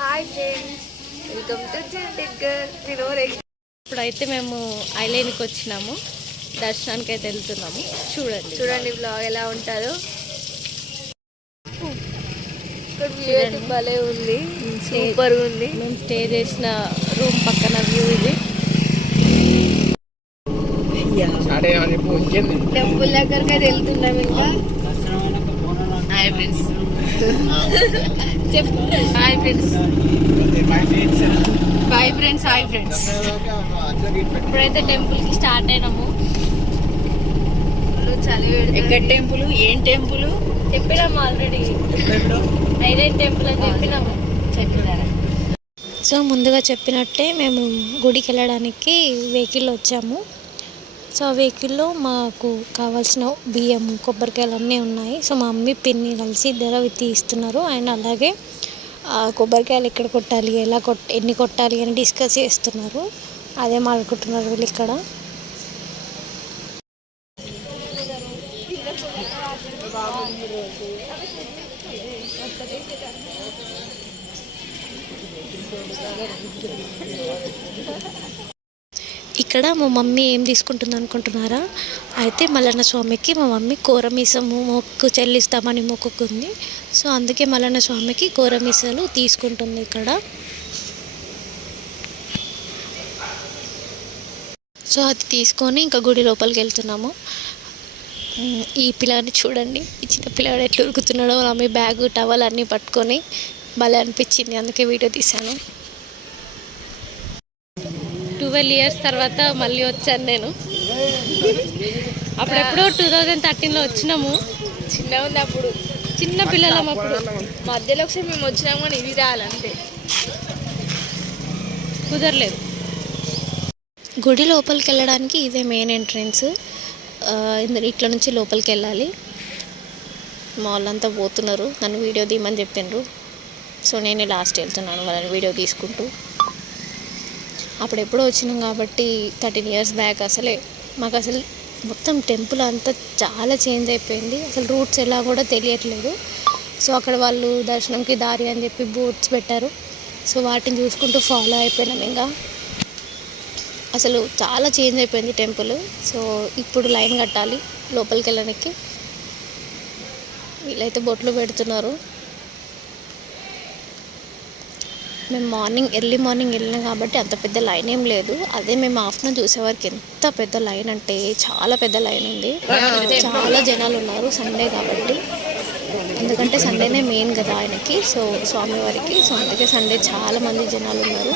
Hi friends, welcome to తినోరే. ఇప్పుడైతే మేము ఐలైన్కి వచ్చినాము, దర్శనానికి అయితే వెళ్తున్నాము. చూడండి బ్లాగ్ ఎలా ఉంటుందో. ఇక్కడ భలే ఉంది, సూపర్ ఉంది. మేము స్టే చేసిన రూమ్ పక్కన వ్యూ ఇది. టెంపుల్ దగ్గరకి అయితే వెళ్తున్నాం. ఇంకా హాయ్ ఫ్రెండ్స్, చెప్పు. Hi friends, bye friends. Hi friends, ఇప్పుడైతే టెంపుల్కి స్టార్ట్ అయినాము. చలి ఎక్కడ టెంపుల్, ఏం టెంపుల్ చెప్పినాము ఆల్రెడీ. ఐలైన్ టెంపుల్ అని చెప్పినాము. సో ముందుగా చెప్పినట్టే మేము గుడికి వెళ్ళడానికి వెహికల్లో వచ్చాము. సో ఆ వెహికల్లో మాకు కావాల్సిన బియ్యం, కొబ్బరికాయలు అన్నీ ఉన్నాయి. సో మా మమ్మీ పిన్ని కలిసి ఇద్దరు అవి తీస్తున్నారు. అండ్ అలాగే కొబ్బరికాయలు ఎక్కడ కొట్టాలి, ఎన్ని కొట్టాలి అని డిస్కస్ చేస్తున్నారు. అదే మాట్లాడుకుంటున్నారు వీళ్ళు ఇక్కడ. ఇక్కడ మా మమ్మీ ఏం తీసుకుంటుంది అనుకుంటున్నారా? అయితే మల్లన్న స్వామికి మా మమ్మీ కోరమీసము మొక్కు చెల్లిస్తామని మొక్కుకుంది. సో అందుకే మల్లన్న స్వామికి కోరమీసలు తీసుకుంటుంది ఇక్కడ. సో అది తీసుకొని ఇంకా గుడి లోపలికి వెళ్తున్నాము. ఈ పిల్లాడిని చూడండి, ఈ చిన్న పిల్లాడు ఎట్లా ఉరుకుతున్నాడో. మమ్మీ బ్యాగ్, టవల్ అన్నీ పట్టుకొని భలే అనిపించింది, అందుకే వీడియో తీశాను. 12 years తర్వాత మళ్ళీ వచ్చాను నేను. అప్పుడెప్పుడో 2013లో వచ్చినాము. చిన్నగా ఉంది అప్పుడు, చిన్న పిల్లలం అప్పుడు. మధ్యలో ఒకసారి మేము వచ్చినాము కానీ ఇది రాలంటే కుదరలేదు. గుడి లోపలికి వెళ్ళడానికి ఇదే మెయిన్ ఎంట్రన్స్. ఇట్లా నుంచి లోపలికి వెళ్ళాలి. మా వాళ్ళంతా పోతున్నారు, నన్ను వీడియో తీయమని చెప్పిండ్రు. సో నేనే లాస్ట్ వెళ్తున్నాను వాళ్ళని వీడియో తీసుకుంటూ. అప్పుడు ఎప్పుడో వచ్చినాం కాబట్టి 13 years బ్యాక్. మాకు అసలు మొత్తం టెంపుల్ అంతా చాలా చేంజ్ అయిపోయింది. అసలు రూట్స్ ఎలా కూడా తెలియట్లేదు. సో అక్కడ వాళ్ళు దర్శనంకి దారి అని చెప్పి బోర్డ్స్ పెట్టారు. సో వాటిని చూసుకుంటూ ఫాలో అయిపోయినాం. ఇంకా అసలు చాలా చేంజ్ అయిపోయింది టెంపుల్. సో ఇప్పుడు లైన్ కట్టాలి లోపలికి వెళ్ళడానికి. వీళ్ళైతే బొట్లు పెడుతున్నారు. మేము ఎర్లీ మార్నింగ్ వెళ్ళినాం కాబట్టి అంత పెద్ద లైన్ ఏం లేదు. అదే మేము ఆఫ్టర్నూన్ చూసేవారికి ఎంత పెద్ద లైన్ అంటే చాలా పెద్ద లైన్ ఉంది. చాలా జనాలు ఉన్నారు సండే కాబట్టి. ఎందుకంటే సండేనే మెయిన్ కదా ఆయనకి, సో స్వామివారికి. సో అందుకే సండే చాలా మంది జనాలు ఉన్నారు.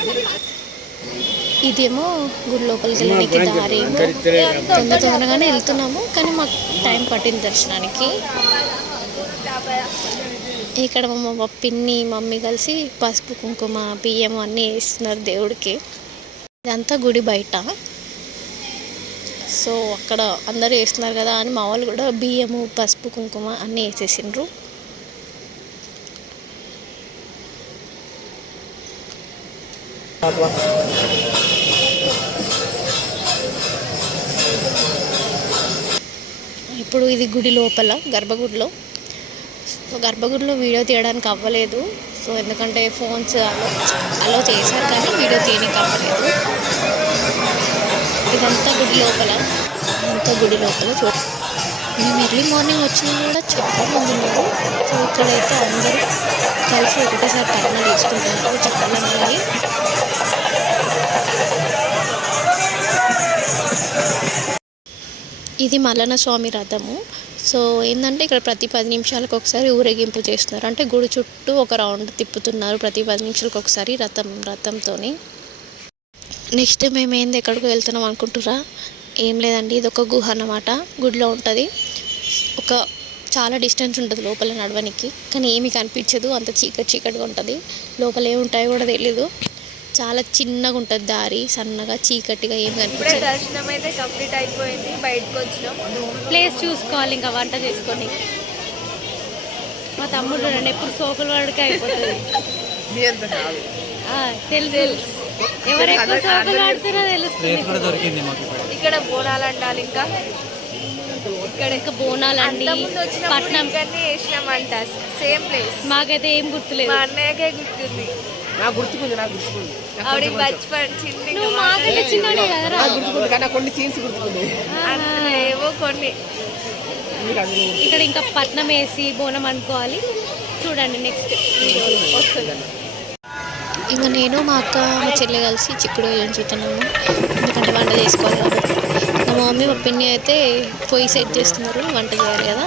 ఇదేమో గుడి లోపలికి వెళ్ళడానికి దారి. తొందరగానే వెళ్తున్నాము కానీ మాకు టైం పట్టింది దర్శనానికి. ఇక్కడ మా పిన్ని, మమ్మీ కలిసి పసుపు, కుంకుమ, బియ్యం అన్నీ వేస్తున్నారు దేవుడికి. ఇదంతా గుడి బయట. సో అక్కడ అందరూ వేస్తున్నారు కదా అని మా వాళ్ళు కూడా బియ్యము, పసుపు, కుంకుమ అన్నీ వేసేసిండ్రు. ఇప్పుడు ఇది గుడి లోపల గర్భగుడిలో వీడియో తీయడానికి అవ్వలేదు. సో ఎందుకంటే ఫోన్స్ అలో చేశారు కానీ వీడియో తీయడానికి అవ్వలేదు. ఇదంతా గుడి లోపల మేము ఎర్లీ మార్నింగ్ వచ్చినా కూడా చాలా మంది ఉన్నారు. సో ఇక్కడైతే అందరూ కలిసి ఒకటేసారి పైన తీసుకుంటున్నారు చాలా మంది. ఇది మల్లన్న స్వామి రథము. సో ఏంటంటే ఇక్కడ ప్రతి 10 నిమిషాలకు ఒకసారి ఊరేగింపు చేస్తున్నారు. అంటే గుడి చుట్టూ ఒక రౌండ్ తిప్పుతున్నారు ప్రతి 10 నిమిషాలకు ఒకసారి రథంతో. నెక్స్ట్ మేము ఎక్కడికి వెళ్తున్నాం అనుకుంటురా? ఏం లేదండి, ఇది ఒక గుహ అన్నమాట. గుడిలో ఉంటుంది. చాలా డిస్టెన్స్ ఉంటుంది లోపల నడవడానికి, కానీ ఏమీ కనిపించదు. అంత చీకటిగా ఉంటుంది. లోపల ఏముంటాయో కూడా తెలీదు. చాలా చిన్నగా ఉంటుంది దారి, సన్నగా చీకటిగా ఏం కనిపించదు. దర్శనం అయితే కంప్లీట్ అయిపోయింది, బయటకు వచ్చినాం. ప్లేస్ చూసుకోవాలి ఇంకా వంట చేసుకొని. మా తమ్ముడు చూడండి ఎప్పుడు సోకుల వాడికి అయిపోతుంది. తెలుసు ఎవరు ఎక్కువ సోకులు ఆడుతారో తెలుస్తుంది. ఇక్కడ బోనాలు అంటారు. ఇంకా బోనాలండి, పట్నం వేసినామంట. Same place. మాకైతే ఏం గుర్తులేదు. మా అన్నయ్యకే గుర్తుంది. నాకు గుర్తుకుంది ఆవిడకి బచ్పన్ చిన్న నువ్వు మాకంటే చిన్నోడే కదరా. నాకు గుర్తుకుంది కానీ నాకు కొన్ని సీన్స్ గుర్తుకుంది. అందులో ఏవో కొన్ని. ఇక్కడ ఇంకా పట్నం వేసి బోనం అనుకోవాలి. చూడండి నెక్స్ట్ వీడియోలో వస్తుంది. ఇంకా నేను మా అక్క మా చెల్లె కలిసి చిక్కుడు ఎంచుతున్నాము, ఎందుకంటే వంట చేసుకోవాలి కాబట్టి. మా మమ్మీ మా పిన్ని అయితే పొయ్యి సెట్ చేస్తున్నారు, వంట చేయాలి కదా.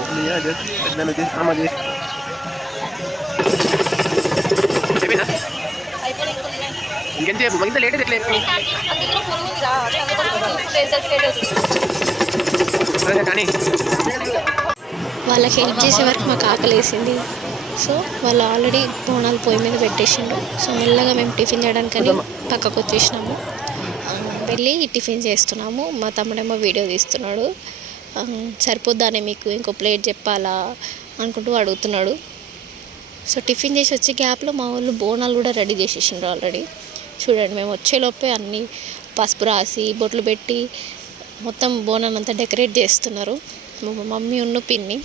వాళ్ళకి హెల్ప్ చేసే వరకు మాకు ఆకలి వేసింది. సో వాళ్ళు ఆల్రెడీ బోనాలు పొయ్యి మీద పెట్టేసిండు. సో మెల్లగా మేము టిఫిన్ చేయడానికని పక్కకు వచ్చేసినాము. వెళ్ళి టిఫిన్ చేస్తున్నాము. మా తమ్ముడేమో వీడియో తీస్తున్నాడు. సరిపోద్దానే మీకు ఇంకో ప్లేట్ చెప్పాలా అనుకుంటూ అడుగుతున్నాడు. సో టిఫిన్ చేసి వచ్చే గ్యాప్లో మా వాళ్ళు బోనాలు కూడా రెడీ చేసేసిండ్రు ఆల్రెడీ. చూడండి, మేము వచ్చేలోపే అన్నీ పసుపు రాసి బొట్లు పెట్టి మొత్తం బోనాన్ని అంతా డెకరేట్ చేస్తున్నారు మా మమ్మీ ఉన్న పిన్ని.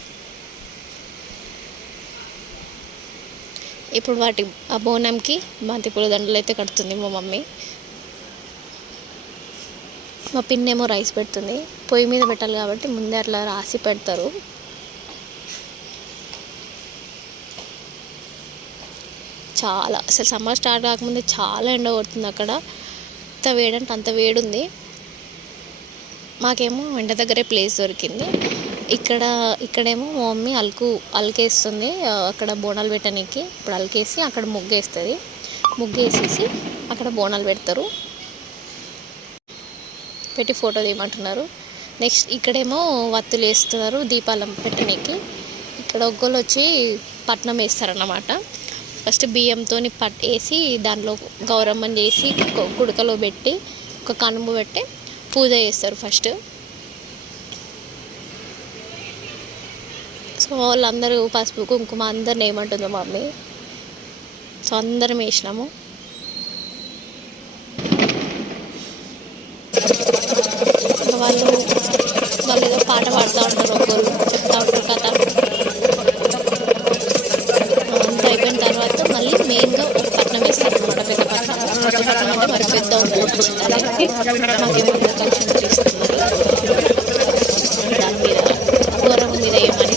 ఇప్పుడు ఆ బోనంకి బంతిపూల దండలు అయితే కడుతుంది మా మమ్మీ. మా పిన్ని ఏమో రైస్ పెడుతుంది. పొయ్యి మీద పెట్టాలి కాబట్టి ముందే అట్లా రాసి పెడతారు. చాలా అసలు సమ్మర్ స్టార్ట్ కాకముందే చాలా ఎండ కొడుతుంది అక్కడ. అంత వేడంటే అంత వేడుంది. మాకేమో ఎండ దగ్గరే ప్లేస్ దొరికింది. ఇక్కడేమో మా మమ్మీ అలకేస్తుంది అక్కడ బోనాలు పెట్టడానికి. ఇప్పుడు అలకేసి అక్కడ ముగ్గేస్తుంది. ముగ్గేసేసి అక్కడ బోనాలు పెడతారు. పెట్టి ఫోటో తీయమంటున్నారు. నెక్స్ట్ ఇక్కడేమో వత్తులు వేస్తున్నారు దీపాలం పెట్టడానికి. ఇక్కడ ఒగ్గోలు వచ్చి పట్నం వేస్తారన్నమాట. ఫస్ట్ బియ్యంతో వేసి దాంట్లో గౌరమ్మని చేసి కుడకలో పెట్టి ఒక కనుము పెట్టి పూజ చేస్తారు ఫస్ట్. సో వాళ్ళందరూ పసుపు కుంకుమ అందరిని ఏమంటుందో మమ్మీ. సో అందరం వేసినాము. వాళ్ళు ఏదో పాట పాడుతూ ఉంటారు, ఒక్కరు చెప్తూ ఉంటారు కథ. అంతా అయిపోయిన తర్వాత మళ్ళీ మెయిన్గా ఒక పట్నం వేస్తారు అన్నమాట. పెద్ద పట్నం అంటే మరి పెద్ద ఉంటుంది. మాకేమో కలెక్షన్ చేస్తున్నారు దాని మీద గౌరవం మీద ఏమని.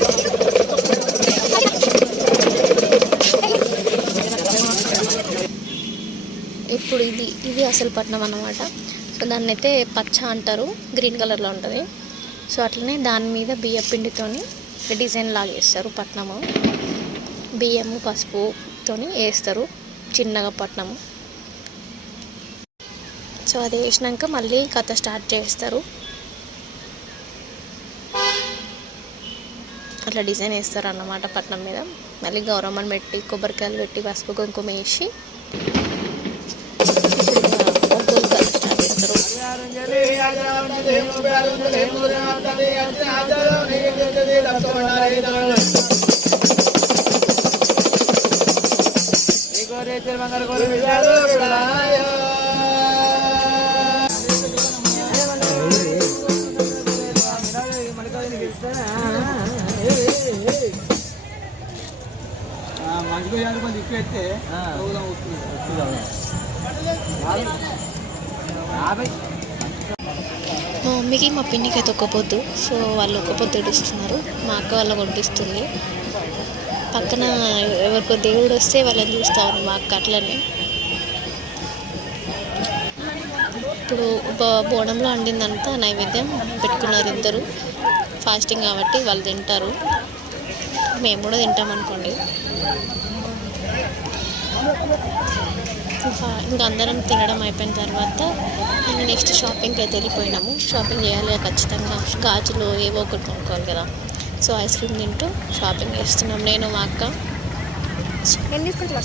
ఇప్పుడు ఇది అసలు పట్నం అన్నమాట. సో దాన్ని అయితే పచ్చ అంటారు, గ్రీన్ కలర్లో ఉంటుంది. సో అట్లనే దాని మీద బియ్య పిండితోని డిజైన్ లాగా వేస్తారు పట్నము. బియ్యము పసుపుతోని వేస్తారు చిన్నగా పట్నము. సో అది వేసినాక మళ్ళీ కథ స్టార్ట్ చేస్తారు. అట్లా డిజైన్ వేస్తారు అన్నమాట పట్నం మీద. మళ్ళీ గౌరమ్మని పెట్టి కొబ్బరికాయలు పెట్టి పసుపు కుంకుమ వేసి మా మమ్మీకి మా పిన్నికి అయితే ఒక్కపోద్దు. సో వాళ్ళు ఒక్కపోద్దు ఏడుస్తున్నారు. మా అక్క వాళ్ళ కొట్టిస్తుంది. పక్కన ఎవరికో దేవుడు వస్తే వాళ్ళని చూస్తూ ఉంది మా అక్క. అట్లనే ఇప్పుడు బోనంలో వండిందంతా నైవేద్యం పెట్టుకున్నారు ఇద్దరు. ఫాస్టింగ్ కాబట్టి వాళ్ళు తింటారు, మేము కూడా తింటాం అనుకోండి. ఇంకా అందరం తినడం అయిపోయిన తర్వాత నెక్స్ట్ షాపింగ్కి అయితే వెళ్ళిపోయినాము. షాపింగ్ చేయాలి ఖచ్చితంగా, గాజులు ఏవో ఒకటి కొనుక్కోవాలి కదా. సో ఐస్ క్రీమ్ తింటూ షాపింగ్ చేస్తున్నాం నేను మా అక్క.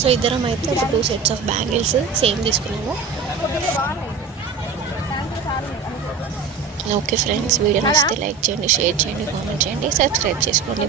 సో ఇద్దరం అయితే 2 సెట్స్ ఆఫ్ బ్యాంగిల్స్ సేమ్ తీసుకున్నాము. ఓకే ఫ్రెండ్స్, వీడియో నచ్చితే లైక్ చేయండి, షేర్ చేయండి, కామెంట్ చేయండి, సబ్స్క్రైబ్ చేసుకోండి.